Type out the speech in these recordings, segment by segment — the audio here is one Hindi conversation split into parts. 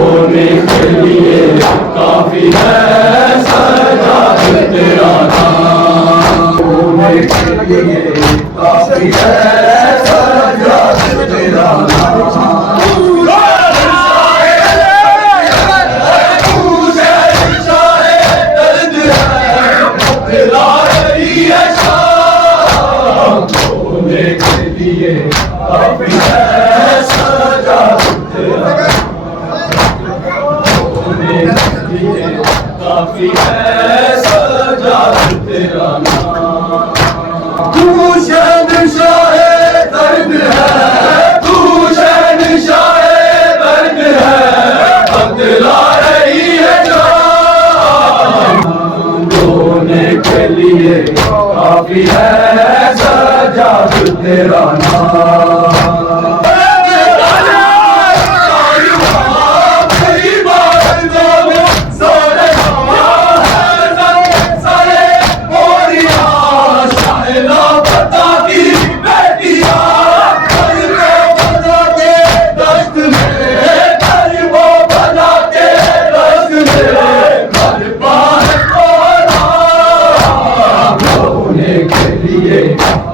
रोने के लिए काफी है सजाद तेरा नाम। रोने के लिए काफी है सजाद तेरा नाम। काफी है सजाद तेरा नाम। तू शहंशाहे दर्द है, तू शहंशाहे दर्द है, बदला रही है जान। रोने के लिए काफी है सजाद तेरा नाम।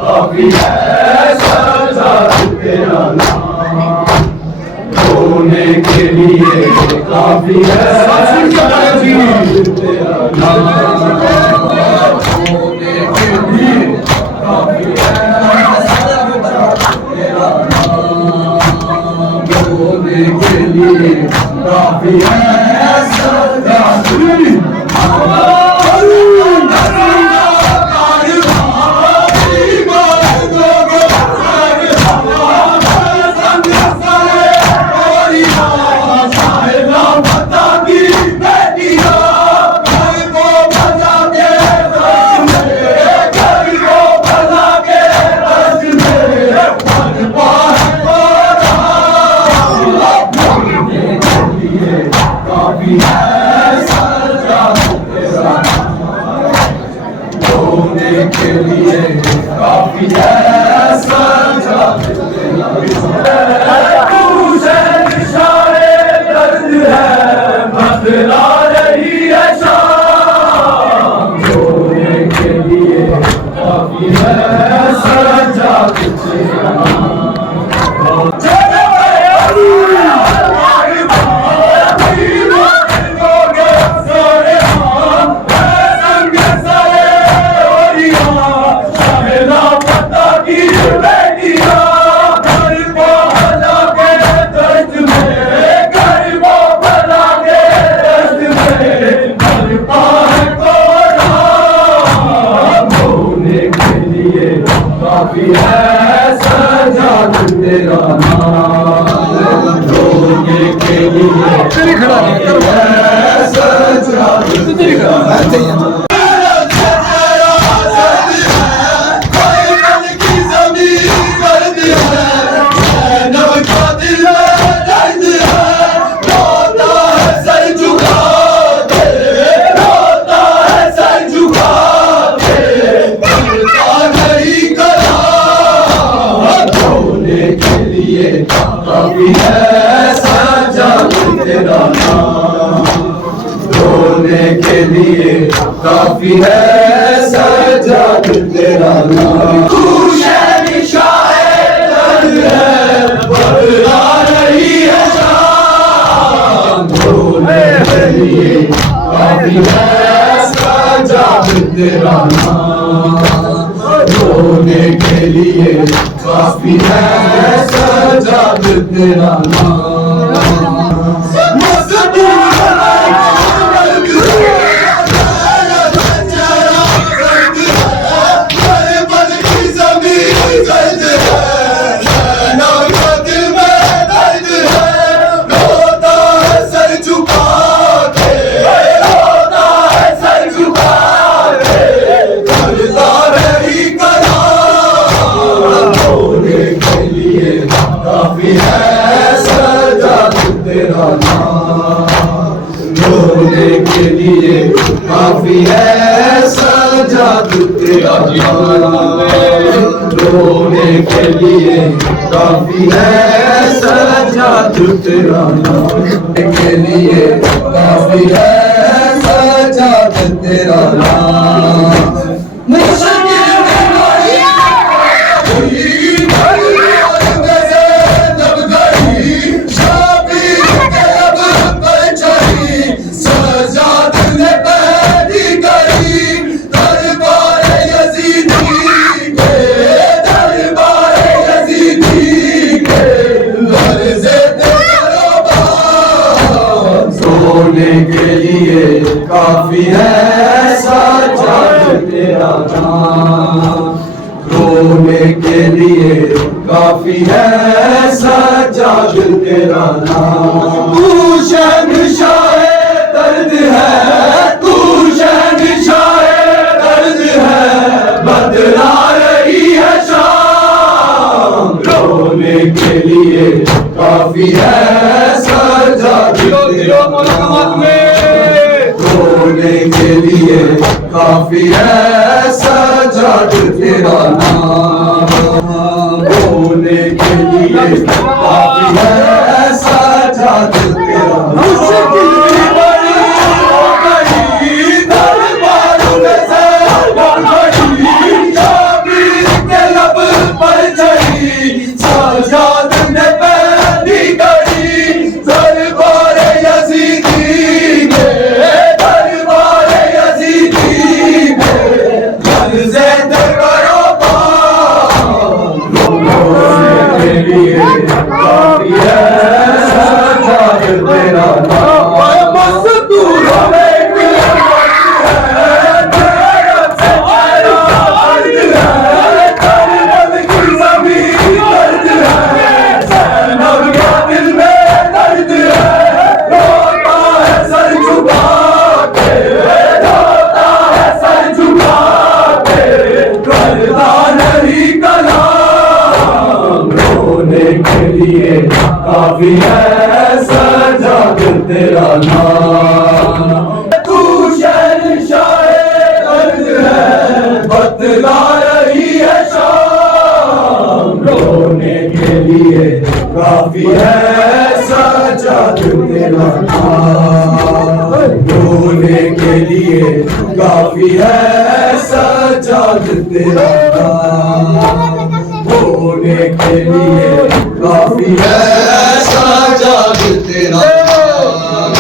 काफी है सजाद तेरा नाम। रोने के लिए काफी है सजाद तेरा नाम। रोने के लिए काफी है सजाद तेरा नाम। रोने के लिए काफी है सजाद के लिए काफी है सजाद तेरा नाम। तू शहंशाहे दर्द है, बदला रही है शाम। रोने के लिए काफी है सजाद तेरा नाम। काफी है सजाद तेरा नाम। रोने के लिए काफी है सजाद तेरा नाम। काफी है सजाद तेरा नाम। रोने के लिए काफी है सजाद तेरा नाम। तू शहंशाहे दर्द है, बदला रही है शाम। रोने के लिए काफी है सजाद तेरा नाम। रोने के लिए काफी है सजाद तेरा नाम। काफी है सजाद तेरा नाम। रोने के लिए काफी है सजाद तेरा नाम। रोने के लिए काफी है सजाद तेरा नाम। काफी है सजाद तेरा नाम। रोने के लिए काफी है सजाद तेरा नाम। रोने के लिए काफी है सजाद तेरा नाम। तू शहंशाह दर्द है, तू शहंशाह दर्द है, बदला रही है शाम। रोने के लिए काफी है सजाद तेरा नाम। रोने के लिए काफी है सजाद तेरा नाम। रोने के लिए काफी है सजाद तेरा नाम। काफी है सजाद तेरा नाम। तू शहंशाह दर्द है, बतला रही है शाम। रोने के लिए काफी है सजाद तेरा नाम। रोने के लिए काफी है सजाद तेरा नाम। रोने के लिए काफी है सजाद तेरा नाम।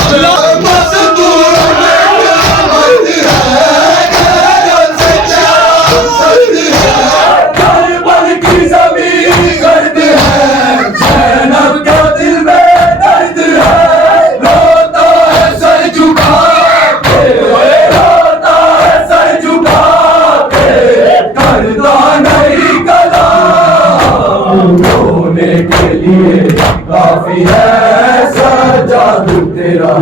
रोने के लिए काफी है सजाद तेरा